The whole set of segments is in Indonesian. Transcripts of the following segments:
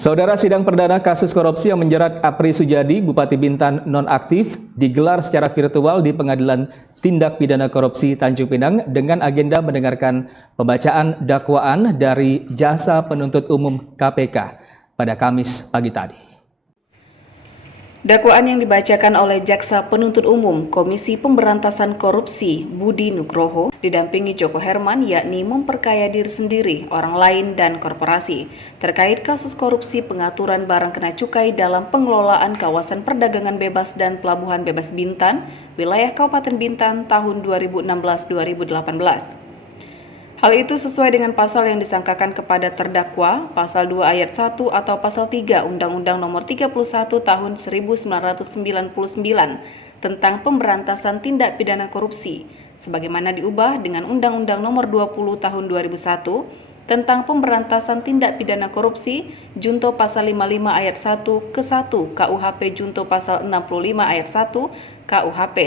Saudara, sidang perdana kasus korupsi yang menjerat Apri Sujadi, Bupati Bintan nonaktif, digelar secara virtual di Pengadilan Tindak Pidana Korupsi Tanjung Pinang dengan agenda mendengarkan pembacaan dakwaan dari Jaksa Penuntut Umum KPK pada Kamis pagi tadi. Dakwaan yang dibacakan oleh Jaksa Penuntut Umum Komisi Pemberantasan Korupsi Budi Nugroho didampingi Joko Herman, yakni memperkaya diri sendiri, orang lain, dan korporasi terkait kasus korupsi pengaturan barang kena cukai dalam pengelolaan kawasan perdagangan bebas dan pelabuhan bebas Bintan, wilayah Kabupaten Bintan tahun 2016-2018. Hal itu sesuai dengan pasal yang disangkakan kepada terdakwa, pasal 2 ayat 1 atau pasal 3 Undang-Undang Nomor 31 Tahun 1999 tentang pemberantasan tindak pidana korupsi, sebagaimana diubah dengan Undang-Undang Nomor 20 Tahun 2001 tentang pemberantasan tindak pidana korupsi, junto pasal 55 ayat 1 ke 1 KUHP junto pasal 65 ayat 1 KUHP.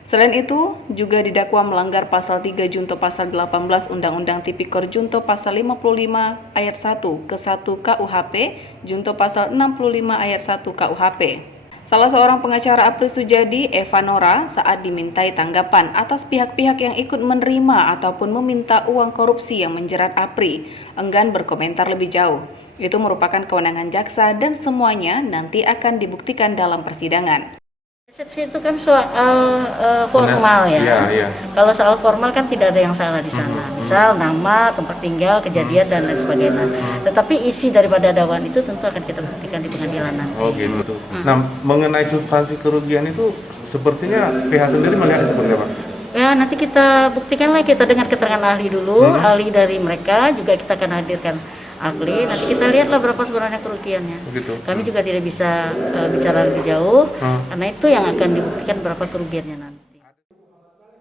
Selain itu, juga didakwa melanggar pasal 3 junto pasal 18 Undang-Undang Tipikor junto pasal 55 ayat 1 ke 1 KUHP junto pasal 65 ayat 1 KUHP. Salah seorang pengacara Apri Sujadi, Eva Nora, saat dimintai tanggapan atas pihak-pihak yang ikut menerima ataupun meminta uang korupsi yang menjerat Apri, enggan berkomentar lebih jauh. Itu merupakan kewenangan jaksa dan semuanya nanti akan dibuktikan dalam persidangan. Resepsi itu kan soal formal ya. Iya. Kalau soal formal kan tidak ada yang salah di sana. Misal nama, tempat tinggal, kejadian dan lain sebagainya. Tetapi isi daripada dakwaan itu tentu akan kita buktikan di pengadilan nanti. Oh gitu. Nah, mengenai substansi kerugian itu sepertinya pihak sendiri melihat seperti apa? Ya, nanti kita buktikanlah, kita dengar keterangan ahli dulu, ahli dari mereka juga kita akan hadirkan ahli, nanti kita lihatlah berapa sebenarnya kerugiannya. Begitu. Kami juga tidak bisa bicara lebih jauh, karena itu yang akan dibuktikan berapa kerugiannya nanti.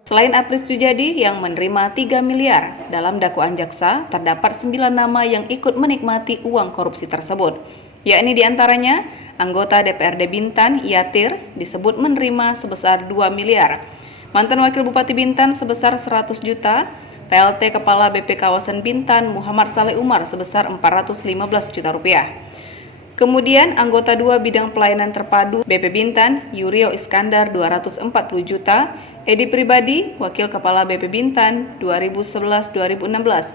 Selain Apri Sujadi yang menerima 3 miliar, dalam dakwaan jaksa terdapat 9 nama yang ikut menikmati uang korupsi tersebut, yakni diantaranya anggota DPRD Bintan, Yatir, disebut menerima sebesar 2 miliar, mantan Wakil Bupati Bintan sebesar 100 juta, PLT Kepala BP Kawasan Bintan Muhammad Saleh Umar sebesar 415 juta rupiah. Kemudian anggota 2 bidang pelayanan terpadu BP Bintan Yurio Iskandar 240 juta, Edi Pribadi Wakil Kepala BP Bintan 2011-2016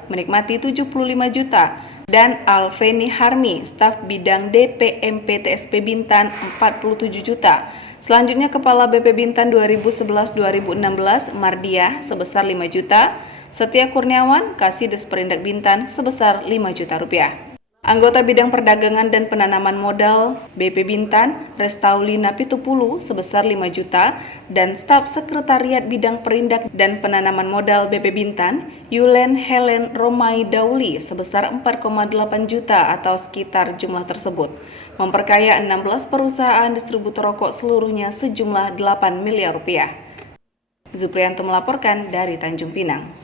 menikmati 75 juta, dan Alveni Harmi staf bidang DPMP TSP Bintan 47 juta. Selanjutnya Kepala BP Bintan 2011-2016 Mardia sebesar 5 juta, Setia Kurniawan, Kasides Perindak Bintan sebesar 5 juta rupiah. Anggota bidang perdagangan dan penanaman modal BP Bintan, Restaulina Pitupulu sebesar 5 juta, dan staf sekretariat bidang perindak dan penanaman modal BP Bintan, Yulen Helen Romai Dauli sebesar 4,8 juta atau sekitar jumlah tersebut, memperkaya 16 perusahaan distributor rokok seluruhnya sejumlah 8 miliar rupiah. Zuprianto melaporkan dari Tanjung Pinang.